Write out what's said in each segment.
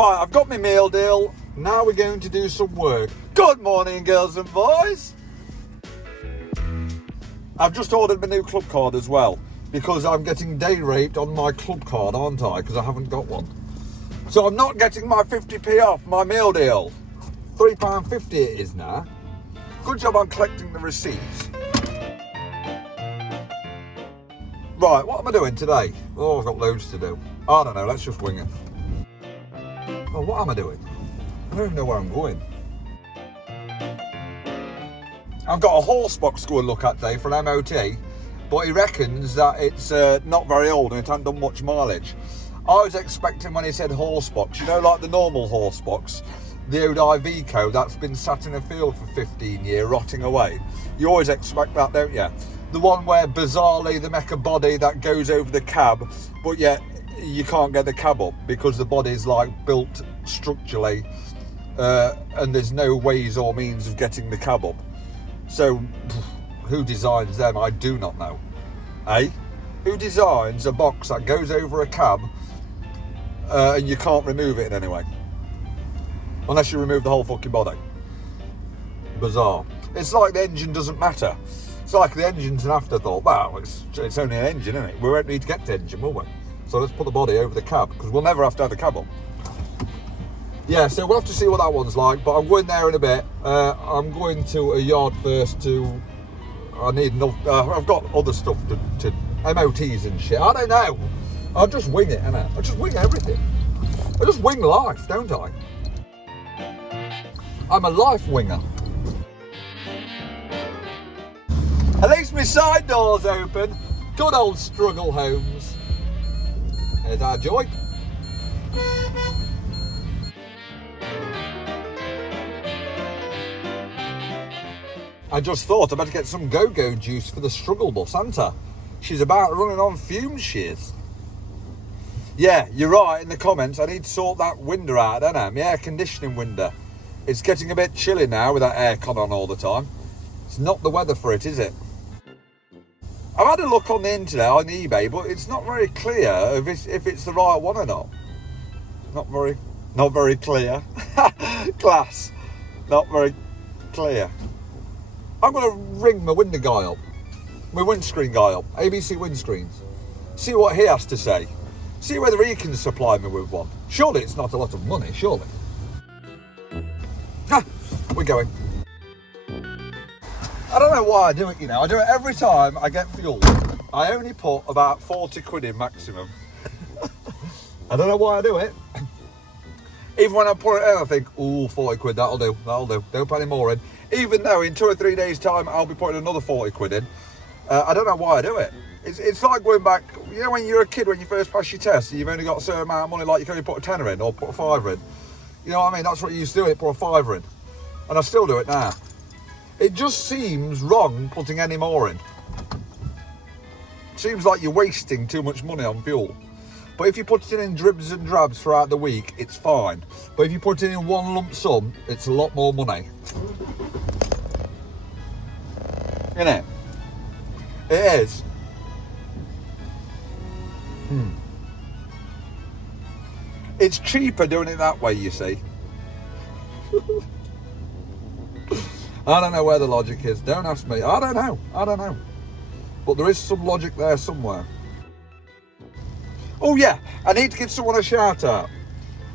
Right, I've got my meal deal. Now we're going to do some work. Good morning, girls and boys. I've just ordered my new club card as well, because I'm getting day raped on my club card, aren't I? Because I haven't got one. So I'm not getting my 50p off my meal deal. £3.50 it is now. Good job I'm collecting the receipts. Right, what am I doing today? Oh, I've got loads to do. I don't know, let's just wing it. Oh, what am I doing? I don't even know where I'm going. I've got a horse box to go and look at today for an MOT, but he reckons that it's not very old and it hasn't done much mileage. I was expecting when he said horse box, you know, like the normal horse box, the old Iveco that's been sat in a field for 15 years, rotting away. You always expect that, don't you? The one where bizarrely they make a body that goes over the cab, but yet you can't get the cab up because the body's like built structurally and there's no ways or means of getting the cab up. So who designs them? I do not know. Eh? Who designs a box that goes over a cab and you can't remove it in any way? Unless you remove the whole fucking body. Bizarre. It's like the engine doesn't matter. It's like the engine's an afterthought. Wow, it's only an engine, isn't it? We won't need to get the engine, will we? So let's put the body over the cab, because we'll never have to have the cab up. Yeah, so we'll have to see what that one's like, but I'm going there in a bit. I'm going to a yard first to... I need enough... I've got other stuff to MOTs and shit. I don't know. I'll just wing it, innit? I just wing everything. I just wing life, don't I? I'm a life winger. At least my side door's open. Good old struggle homes. There's our joy. I just thought I better get some go-go juice for the struggle bus, hadn't I? She's about running on fumes, she is. Yeah, you're right in the comments. I need to sort that window out, don't I? My air conditioning window. It's getting a bit chilly now with that aircon on all the time. It's not the weather for it, is it? I've had a look on the internet, on eBay, but it's not very clear if it's the right one or not. Not very clear. Class. Not very clear. I'm going to ring my window guy up. My windscreen guy up. ABC Windscreens. See what he has to say. See whether he can supply me with one. Surely it's not a lot of money, surely. Ah, we're going. I don't know why I do it, you know. I do it every time I get fuel. I only put about 40 quid in maximum. I don't know why I do it. Even when I put it in, I think, ooh, 40 quid, that'll do. Don't put any more in. Even though in 2 or 3 days' time, I'll be putting another 40 quid in. I don't know why I do it. It's like going back, you know, when you're a kid, when you first pass your test, you've only got a certain amount of money, like you can only put a tenner in or put a fiver in. You know what I mean? That's what you used to do, put a fiver in. And I still do it now. It just seems wrong putting any more in. Seems like you're wasting too much money on fuel. But if you put it in dribs and drabs throughout the week, it's fine. But if you put it in one lump sum, it's a lot more money. Innit? It is. It's cheaper doing it that way, you see. I don't know where the logic is. Don't ask me. I don't know. But there is some logic there somewhere. Oh yeah, I need to give someone a shout out.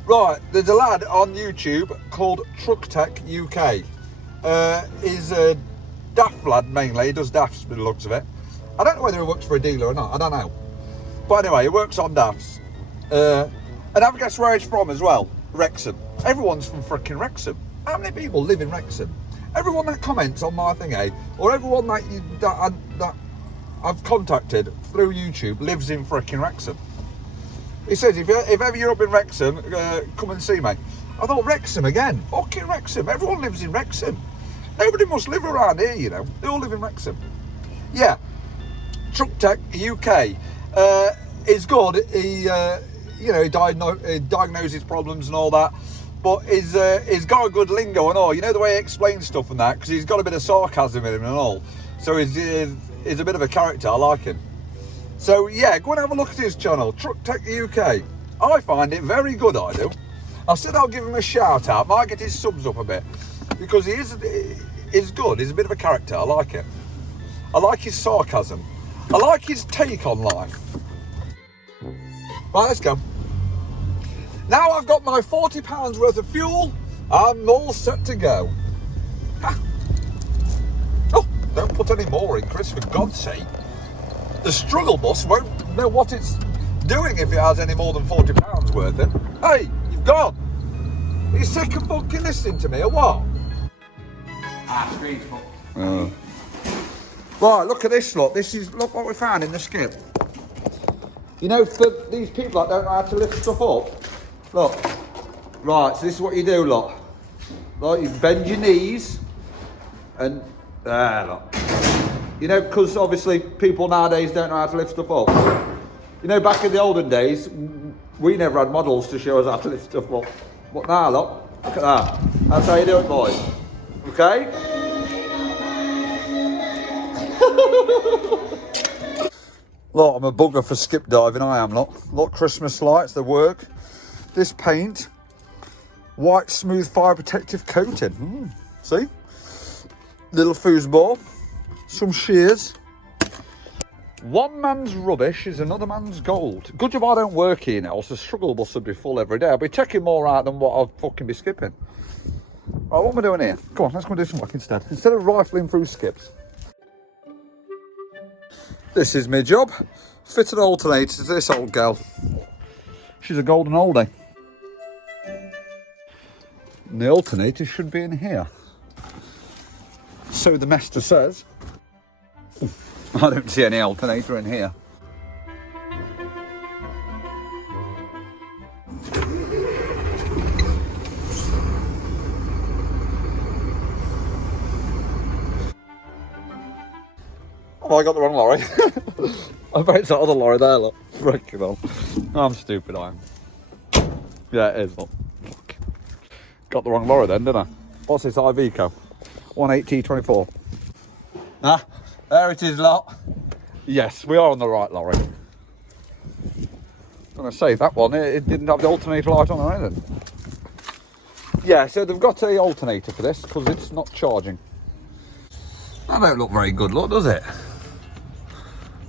Right, there's a lad on YouTube called Truck Tech UK. He's a daft lad mainly. He does dafts by the looks of it. I don't know whether he works for a dealer or not. I don't know. But anyway, he works on dafts. And have a guess where he's from as well. Wrexham. Everyone's from frickin' Wrexham. How many people live in Wrexham? Everyone that comments on my thing, or everyone that I've contacted through YouTube lives in frickin' Wrexham. He says, if ever you're up in Wrexham, come and see me. I thought, Wrexham again? Fucking Wrexham. Everyone lives in Wrexham. Nobody must live around here, you know. They all live in Wrexham. Yeah. Truck Tech UK is good. He, you know, he diagnoses problems and all that. But he's got a good lingo and all. You know the way he explains stuff and that, because he's got a bit of sarcasm in him and all. So he's a bit of a character. I like him. So yeah, go and have a look at his channel, Truck Tech UK. I find it very good, I do. I said I'll give him a shout out, might get his subs up a bit, because he's good, he's a bit of a character, I like it. I like his sarcasm. I like his take on life. Right, let's go. Now I've got my £40 worth of fuel, I'm all set to go. Ha. Oh, don't put any more in, Chris, for God's sake. The struggle bus won't know what it's doing if it has any more than £40 worth in. Hey, you've gone. Are you sick of fucking listening to me or what? Strange, Right, look at this, look. Look what we found in the skip. You know, for these people that don't know how to lift stuff up, look. Right, so this is what you do, look. Look, you bend your knees and look. You know, because obviously people nowadays don't know how to lift stuff up. You know, back in the olden days, we never had models to show us how to lift stuff up. But now, look at that. That's how you do it, boys. Okay? Look, I'm a bugger for skip diving, I am, look. Look, Christmas lights, they work. This paint, white smooth fire protective coating. See? Little foosball, some shears. One man's rubbish is another man's gold. Good job I don't work here now, so the struggle bus would be full every day. I'll be taking more out than what I'll fucking be skipping. Right, what am I doing here? Come on, let's go and do some work instead. Instead of rifling through skips. This is my job. Fit an alternator to this old gal. She's a golden oldie. And the alternator should be in here. So the master says. I don't see any alternator in here. Oh, I got the wrong lorry. I bet it's that other lorry there, look. Freaking hell. I'm stupid, I am. Yeah, it is, look. Fuck. Got the wrong lorry then, didn't I? What's this Iveco? 18T24. Ah, there it is, lot. Yes, we are on the right lorry. I'm going to say that one, it didn't have the alternator light on or anything. Yeah, so they've got a alternator for this because it's not charging. That don't look very good, look, does it?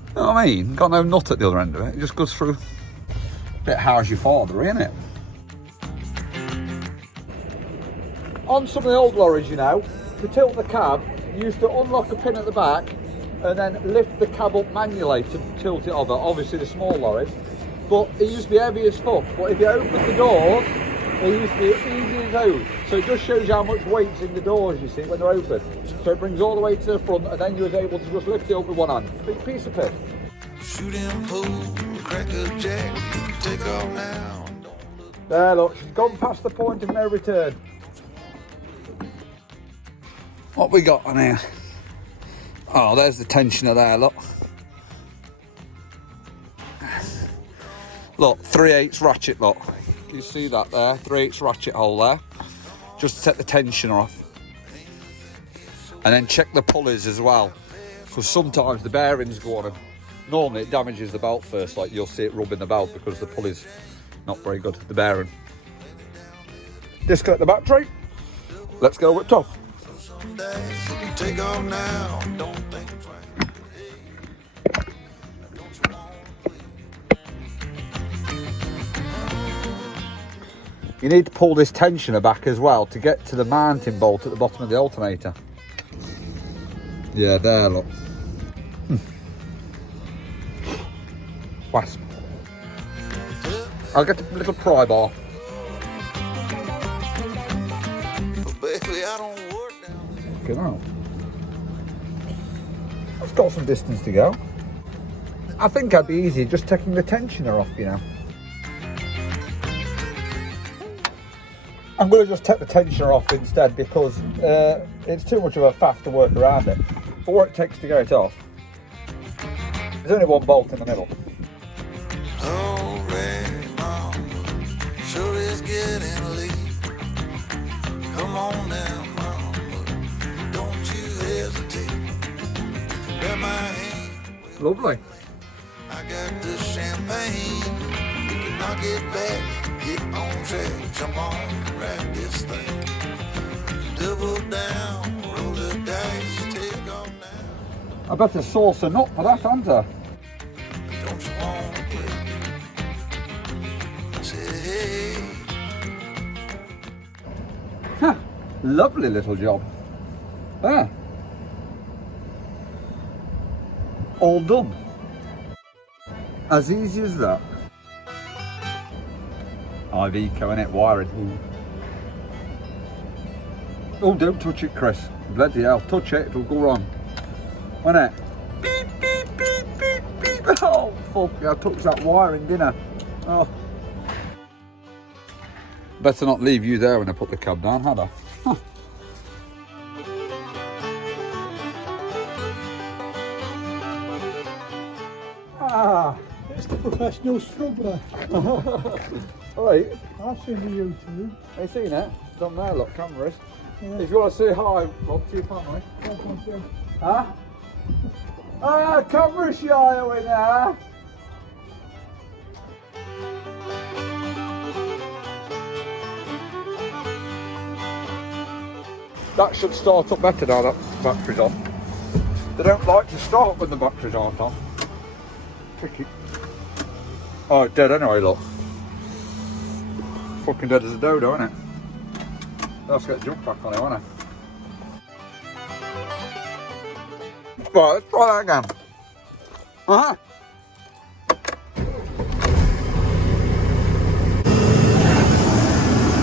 You know what I mean? Got no nut at the other end of it. It just goes through a bit how's your father, isn't it? On some of the old lorries, you know, to tilt the cab, you used to unlock a pin at the back and then lift the cab up manually to tilt it over. Obviously the small lorries, but it used to be heavy as fuck. But if you open the doors, they used to be easy as hose. So it just shows you how much weight's in the doors, you see, when they're open. So it brings all the way to the front, and then you was able to just lift it up with one hand. Big piece of piss. Shoot him, pool, crack a jack, take off now. There, look, she's gone past the point of no return. What we got on here? Oh, there's the tensioner there, look. Look, 3/8 ratchet, look. Can you see that there? 3/8 ratchet hole there. Just to take the tensioner off. And then check the pulleys as well. Because sometimes the bearings go on them. Normally it damages the belt first, like you'll see it rubbing the belt because the pulley's not very good, the bearing. Disconnect the battery. Let's go with tough. Take off now, don't think twice. You need to pull this tensioner back as well to get to the mounting bolt at the bottom of the alternator. Yeah, there, look. Wasp. I'll get a little pry bar. Baby, I don't work down there. Fucking hell. I've got some distance to go. I think I'd be easy just taking the tensioner off, you know. I'm going to just take the tensioner off instead because it's too much of a faff to work around it. For what it takes to get it off, there's only one bolt in the middle. Alright, mama, sure is getting late. Come on now, mama, don't you hesitate. Grab my hand. Lovely. I got the champagne. We can knock it back. Get on track, jump on, ride this thing. Double down, roll the dice, take off now. I better sauce a nut for that, haven't I? Don't you wanna play? Say hey. Huh, lovely little job. Ah. All done. As easy as that. I've eco-ing it, wiring. Oh, don't touch it, Chris. Bloody hell, touch it, it'll go wrong. Won't it? Beep, beep, beep, beep, beep. Oh, fuck, I touched that wiring, didn't I? Oh. Better not leave you there when I put the cab down, had I? Huh. Ah, it's the professional scrubber. Alright, I've seen the YouTube. have you seen it? It's on there, look, cameras. Yeah. If you want to say hi, Rob, to your family. Thank you. Huh? Ah, camera shy in there. That should start up better now that the battery's on. They don't like to start when the batteries aren't on. Tricky. Oh, it's dead anyway, look. Fucking dead as a dodo, isn't it? Let's get jump back on it, won't it? Right, let's try that again.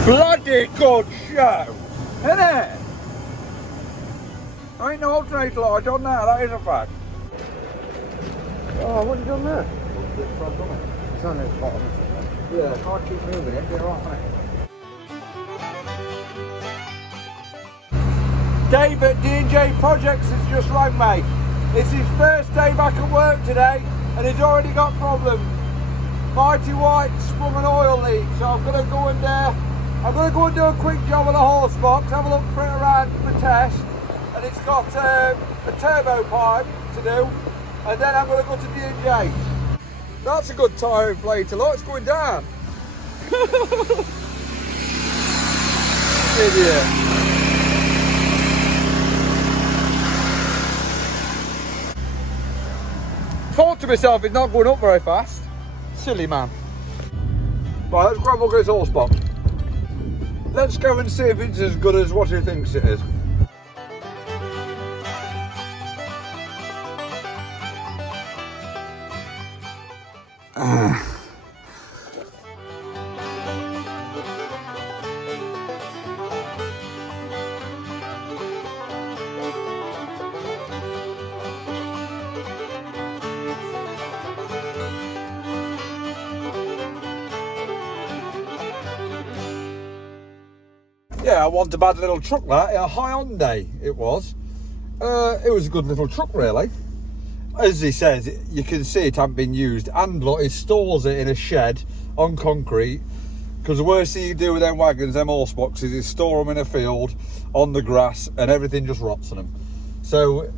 Bloody good show, isn't it? There ain't no alternator light on there, that is a fact. Oh, what have you done there? It's on the bottom. Yeah, can't keep moving it, they're off, mate. Dave at D&J Projects has just rang me. It's his first day back at work today and he's already got problems. Mighty White sprung an oil leak, so I'm going to go and do a quick job on the horse box, have a look for it around for the test, and it's got a turbo pipe to do, and then I'm going to go to D&J. That's a good tyre inflator, look, it's going down. Idiot. Thought to myself, it's not going up very fast. Silly man. Right, let's grab a look at this horse box. Let's go and see if it's as good as what he thinks it is. Yeah, I want a bad little truck that, a Hyundai it was. It was a good little truck really. As he says, you can see it hasn't been used, and look, he stores it in a shed on concrete, because the worst thing you do with them wagons, them horse boxes, is store them in a field on the grass and everything just rots on them. So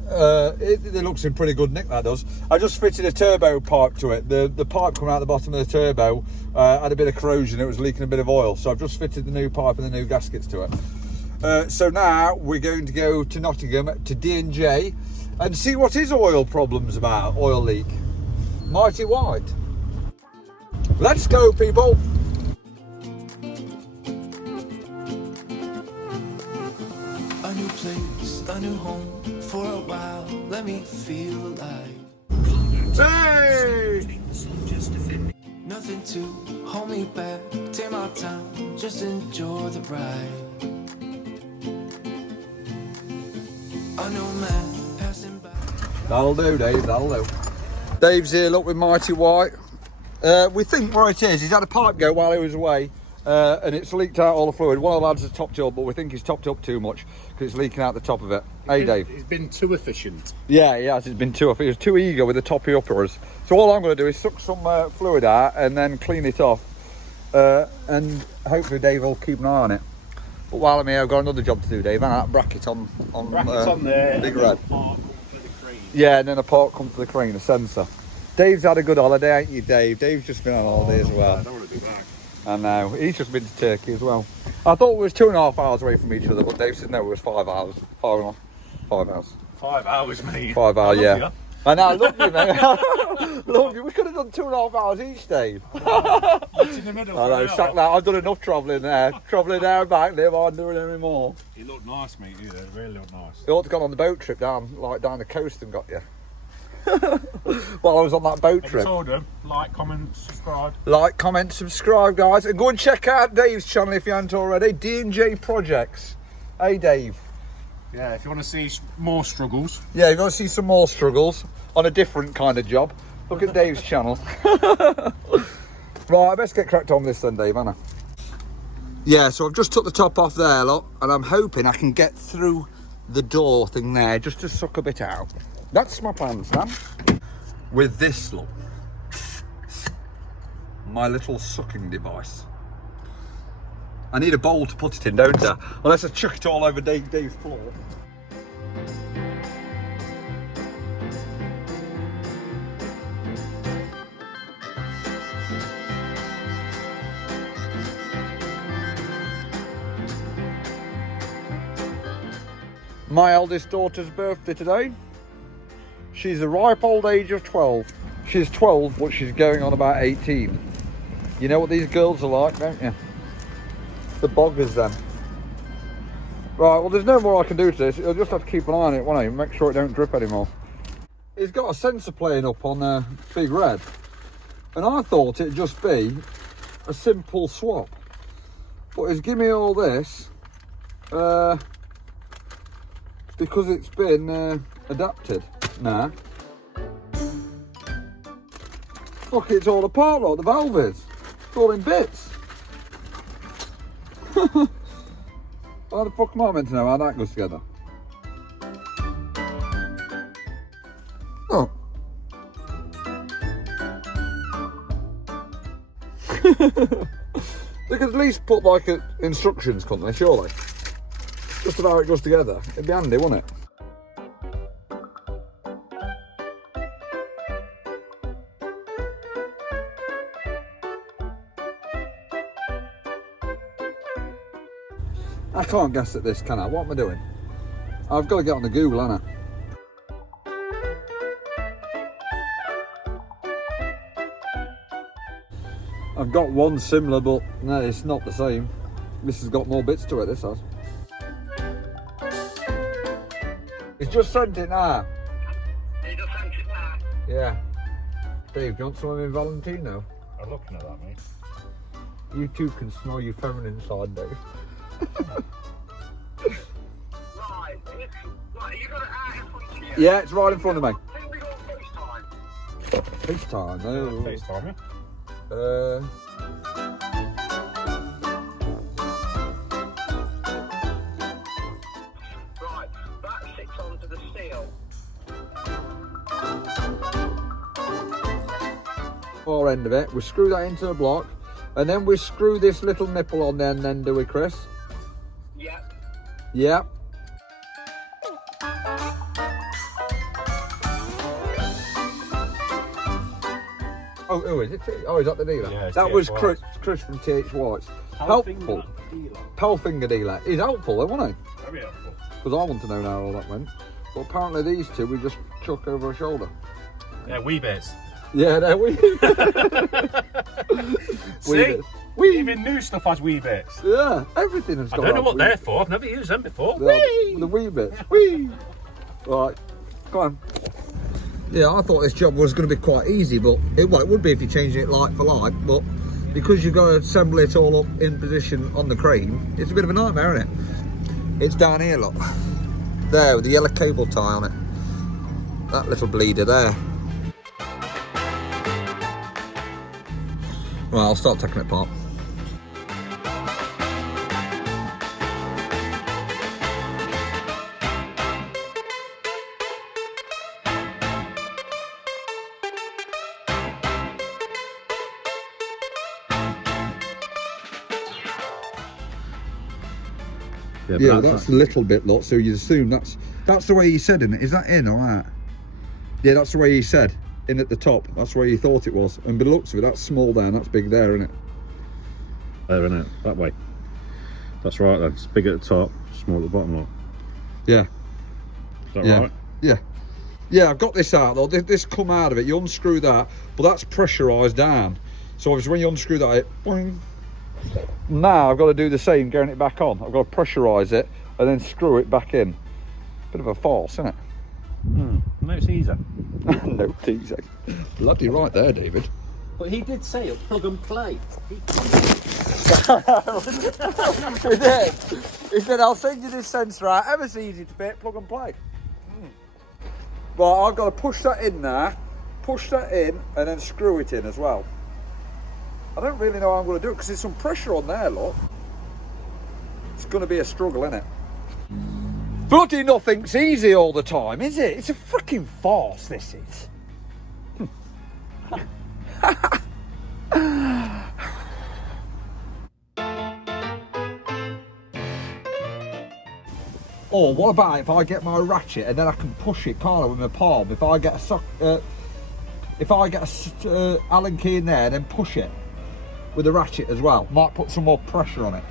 it looks in pretty good nick, that does. I just fitted a turbo pipe to it. The pipe coming out the bottom of the turbo had a bit of corrosion, it was leaking a bit of oil, so I've just fitted the new pipe and the new gaskets to it. So now we're going to go to Nottingham to D&J and see what his oil problem's about, oil leak. Mighty White. Let's go, people. A new place, a new home. For a while, let me feel alive. Hey! Nothing to hold me back. Take my time, just enjoy the ride. A new man passing by. That'll do, Dave, that'll do. Dave's here, look, with Mighty White. We think where it is, he's had a pipe go while he was away, and it's leaked out all the fluid. One of the lads has topped it up, but we think he's topped it up too much because it's leaking out the top of it. Hey, Dave. He's been too efficient. Yeah, he has. He's been too eager with the toppy uppers. So all I'm going to do is suck some fluid out and then clean it off, and hopefully Dave will keep an eye on it. But while I'm here, I've got another job to do, Dave. And that bracket on there. Big Red. Park for the crane. Yeah, and then a part comes to the crane, a sensor. Dave's had a good holiday, ain't you, Dave? Dave's just been on holiday as well. I don't want to be back. I know. He's just been to Turkey as well. I thought we was 2.5 hours away from each other, but Dave said no, it was 5 hours. 5 hours. 5 hours, mate. 5 hours, I love yeah. you. I know, I love you, mate. Love you. We could have done 2.5 hours each, Dave. It's in the middle. I know, sack that. I've done enough travelling there. Travelling there and back, never mind doing any more. You look nice, mate. You did. Really look nice. You ought to have gone on the boat trip down the coast and got you. While I was on that boat Have you trip. told them? Like, comment, subscribe. Like, comment, subscribe, guys. And go and check out Dave's channel if you haven't already. D&J Projects. Hey, Dave. Yeah, if you want to see more struggles. Yeah, if you want to see some more struggles on a different kind of job, look at Dave's channel. Right, I best get cracked on this then, Dave, Anna. Yeah, so I've just took the top off there, look, and I'm hoping I can get through the door thing there just to suck a bit out. That's my plan, Sam. With this, look, my little sucking device. I need a bowl to put it in, don't I? Unless I chuck it all over Dave's floor. My eldest daughter's birthday today. She's a ripe old age of 12. She's 12, but she's going on about 18. You know what these girls are like, don't you? The boggers then. Right, well there's no more I can do to this. You'll just have to keep an eye on it, won't I? Make sure it don't drip anymore. It's got a sensor playing up on Big Red. And I thought it'd just be a simple swap. But it's given me all this because it's been adapted. Nah. Look, it's all apart like the valve is. It's all in bits. How the fuck am I meant to know how that goes together? Oh. They could at least put like instructions, couldn't they, surely? Just of how it goes together. It'd be handy, wouldn't it? I can't guess at this, can I? What am I doing? I've got to get on the Google, haven't I? I've got one similar, but no, it's not the same. This has got more bits to it, this has. It's just sent it now. He just sent it now. Yeah. Dave, do you want some of my Valentino? I'm looking at that, mate. You two can smell your feminine side, Dave. Right, you got it out in front of you. Yeah, it's right in front of me. I think we got FaceTime. FaceTime, no. FaceTime, yeah? Right, that sits onto the seal. Far end of it. We screw that into the block, and then we screw this little nipple on there, and then do we, Chris? Yep. Yep. Oh, who is it? Oh, is that the dealer? Yeah, it's that TH was White's. Chris from TH White's. Helpful. Pelfinger dealer. He's helpful, though, wasn't he? Very helpful. Because I want to know now how all that went. But apparently these two we just chuck over a shoulder. Yeah, wee bits. Yeah, no, we. See? We. Even new stuff has wee bits. Yeah, everything has I got. don't know that what wee- they're for. I've never used them before. The wee bits. Wee. Right, come on. Yeah, I thought this job was going to be quite easy, but it would be if you changed it like for like. But because you've got to assemble it all up in position on the crane, it's a bit of a nightmare, isn't it? It's down here, look. There, with the yellow cable tie on it. That little bleeder there. Right, I'll start taking it apart. Yeah, that's a little bit, look, so you assume that's the way he said, isn't it? Is that in or out? Yeah, that's the way he said, in at the top. That's where he thought it was. And by the looks of it, that's small there and that's big there, isn't it? There, isn't it? That way. That's right then. It's big at the top, small at the bottom. Look. Yeah. Is that Yeah. right? Yeah. Yeah, I've got this out though. This come out of it. You unscrew that, but that's pressurised down. So obviously when you unscrew that, it, boing. Now I've got to do the same, getting it back on. I've got to pressurise it and then screw it back in. Bit of a farce, isn't it? No, it's easier. No teasing. Bloody right there, David. But he did say it'll plug and play. He did. He said, I'll send you this sensor out. Ever so easy to fit, plug and play. Right, I've got to push that in there, push that in, and then screw it in as well. I don't really know how I'm going to do it because there's some pressure on there, look. It's going to be a struggle, isn't it? Bloody nothing's easy all the time, is it? It's a freaking farce, this is. Or what about if I get my ratchet and then I can push it, can't I, with my palm? If I get a Allen key in there, then push it with the ratchet as well. Might put some more pressure on it.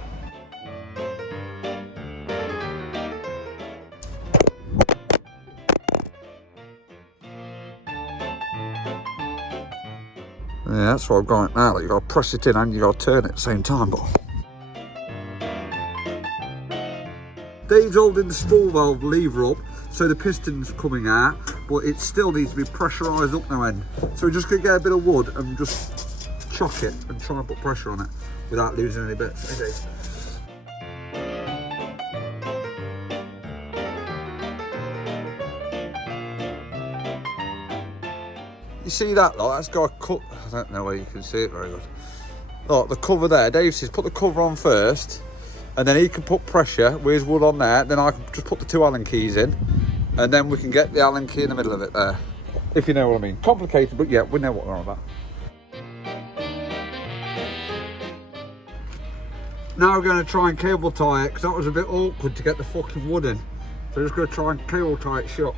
Yeah, that's what I've got now. You've got to press it in and you've got to turn it at the same time. But Dave's holding the spool valve lever up, so the piston's coming out, but it still needs to be pressurised up now end. So we're just going to get a bit of wood and just chock it and try and put pressure on it without losing any bits. Hey, Dave. You see that, look, that's got a cut. I don't know where you can see it very good. Look, the cover there, Dave says put the cover on first, and then he can put pressure with his wood on there, then I can just put the 2 Allen keys in, and then we can get the Allen key in the middle of it there. If you know what I mean. Complicated, but yeah, we know what we're on about. Now we're going to try and cable tie it, because that was a bit awkward to get the fucking wood in. So we're just going to try and cable tie it shut.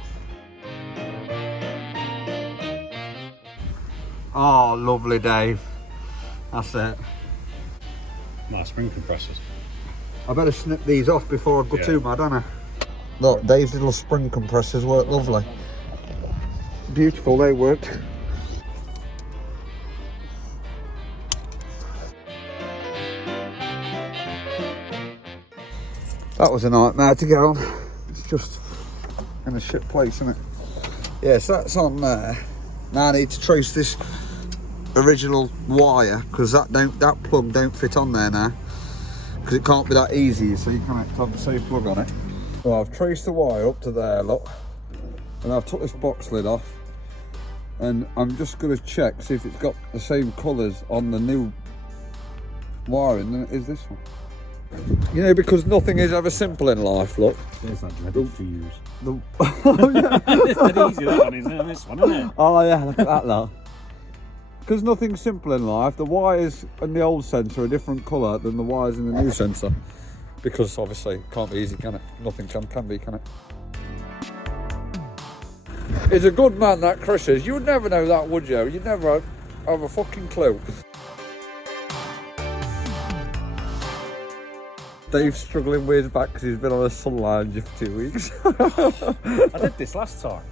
Oh, lovely, Dave. That's it. Nice spring compressors. I better snip these off before I go too mad, don't I? Look, Dave's little spring compressors work lovely. Beautiful, they worked. That was a nightmare to get on. It's just in a shit place, isn't it? Yeah, so that's on there. Now I need to trace this original wire, because that plug don't fit on there now, because it can't be that easy, so you can't have the same plug on it. So I've traced the wire up to there, look, and I've took this box lid off, and I'm just going to check, see if it's got the same colours on the new wiring than it is this one. You know, because nothing is ever simple in life, look. There's that dreaded fuse. Oh, yeah. It's dead easy, that one, isn't it? This one, isn't it? Oh yeah, look at that though. Because nothing's simple in life. The wires in the old sensor are a different colour than the wires in the new sensor. Because obviously it can't be easy, can it? Nothing can be, can it? He's a good man, that Chris is. You'd never know that, would you? You'd never have a fucking clue. Dave's struggling with his back because he's been on a sun lounger for 2 weeks. I did this last time.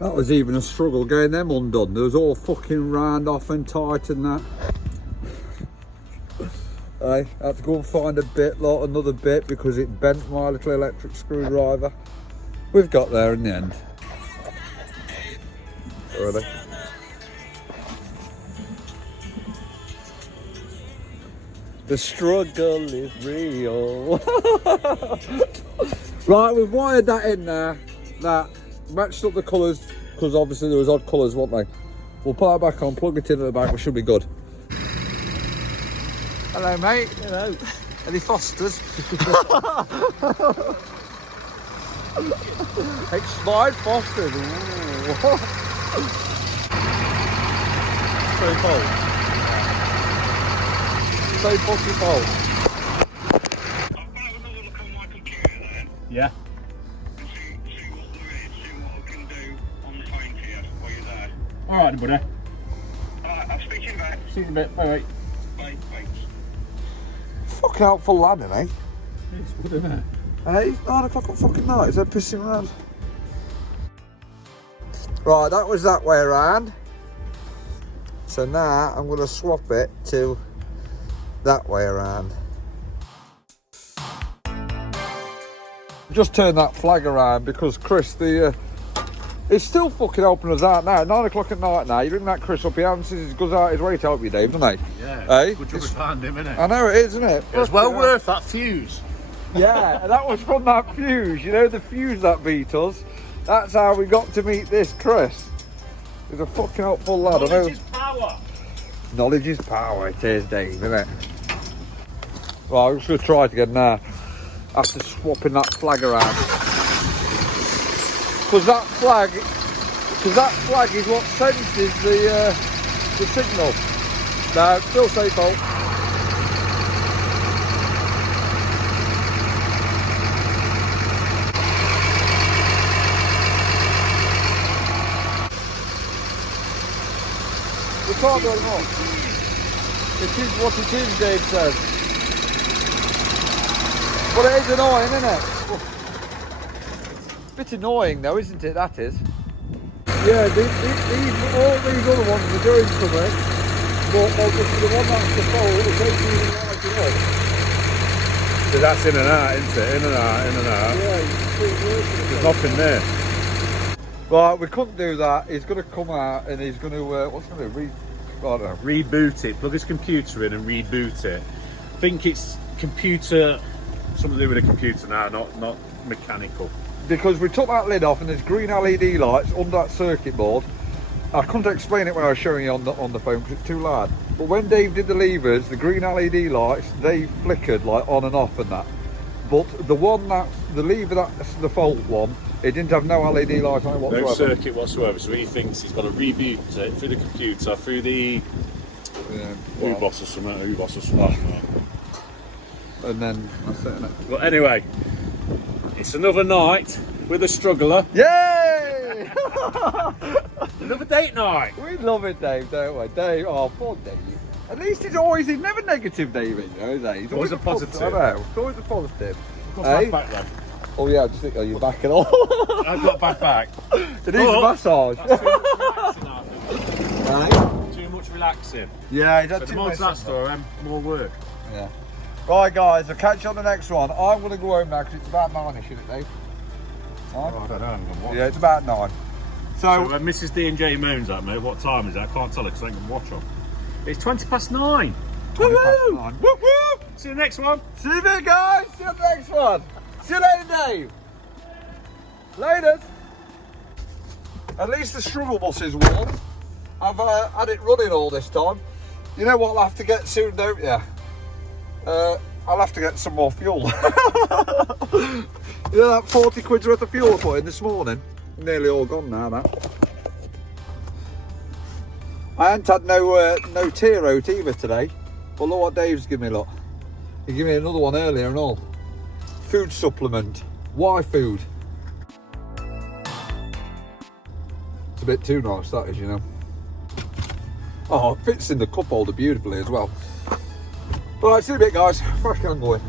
That was even a struggle getting them undone. They was all fucking round off and tight and that. I had to go and find a bit, like another bit, because it bent my little electric screwdriver. We've got there in the end. Ready? The struggle is real. Right, we've wired that in there. That matched up the colours, because obviously there was odd colours, weren't they? We'll put that back on, plug it in at the back, we should be good. Hello, mate. Hello. Any Fosters? Expired Fosters. So cold. So fucking cold. I'll have another look on my computer then Yeah. and see what there is, see what I can do on the phone to you while you're there. All right, buddy. Alright, I'll speak to you back. See you in a bit. Bye. Bye. Thanks. Fucking helpful lad, isn't he? It's good, isn't it? Hey, 9 o'clock at fucking night, is that pissing around? Right, that was that way around. So now I'm going to swap it to that way around. Just turn that flag around because Chris, it's still fucking helping us out now. 9 o'clock at night now, you bring that Chris up, he answers, he goes out his way to help you, Dave, doesn't he? Yeah. Hey? Good job we found him, innit? I know it is, isn't it? It was well Fucking worth that fuse. Yeah, and that was from that fuse, you know, the fuse that beat us. That's how we got to meet this Chris. He's a fucking helpful lad. Knowledge is power. Knowledge is power, it is, Dave, isn't it? Right, I'm just going to try it again now, after swapping that flag around. Because that flag is what senses the signal. No, still safe, Bolt. We can't do it anymore. It is what it is, Dave says. But it is annoying, isn't it? Bit annoying though, isn't it? That is. Yeah, all these other ones are doing something, but the one that's the pole, it ain't even lighting up. So that's in and out, isn't it? In and out, in and out. Yeah, you can see it working. There's nothing there. Right, we couldn't do that. He's going to come out and he's going to, what's he going to do? I don't know. Reboot it, plug his computer in and reboot it. I think it's computer, something to do with a computer now, not mechanical. Because we took that lid off and there's green LED lights under that circuit board. I couldn't explain it when I was showing you on the phone because it's too loud. But when Dave did the levers, the green LED lights, they flickered like on and off and that. But the lever that's the fault one, it didn't have no LED light on it whatsoever. No circuit whatsoever, so he thinks he's got to reboot it through the computer, through the U-boss or something, And then that's it, innit? But anyway, it's another night with a struggler. Yay! Another date night. We love it, Dave, don't we? Dave, oh, poor Dave. At least he's never negative, David, you know, is he? He's Always a positive. I know, it's always a positive. Got Hey? back then. Oh yeah, I just think, you're back and all. I've got back. It needs a massage. That's too much relaxing, I think. Right? Too much relaxing. Yeah, he's had So the too more much to that story, more work. Yeah. Right, guys, I'll catch you on the next one. I'm going to go home now because it's about 9ish, isn't it, Dave? Oh, I don't know, I'm gonna watch. Yeah, it's about 9. So when Mrs D&J moans at me, what time is it? I can't tell her because I ain't going to watch her. It's 9:20. 20 past 9. Woo woo! See you next one. See you there, guys. See you on the next one. See you later, Dave. Later. At least the struggle bus is warm. I've had it running all this time. You know what I'll have to get soon, don't you? I'll have to get some more fuel. You know that 40 quid's worth of fuel I put in this morning? Nearly all gone now, that. I ain't had no tear out either today. But look what Dave's given me, look. He gave me another one earlier and all. Food supplement. Why food? It's a bit too nice, that is, you know. Oh, it fits in the cup holder beautifully as well. Alright, see you in a bit, guys. Fresh can going.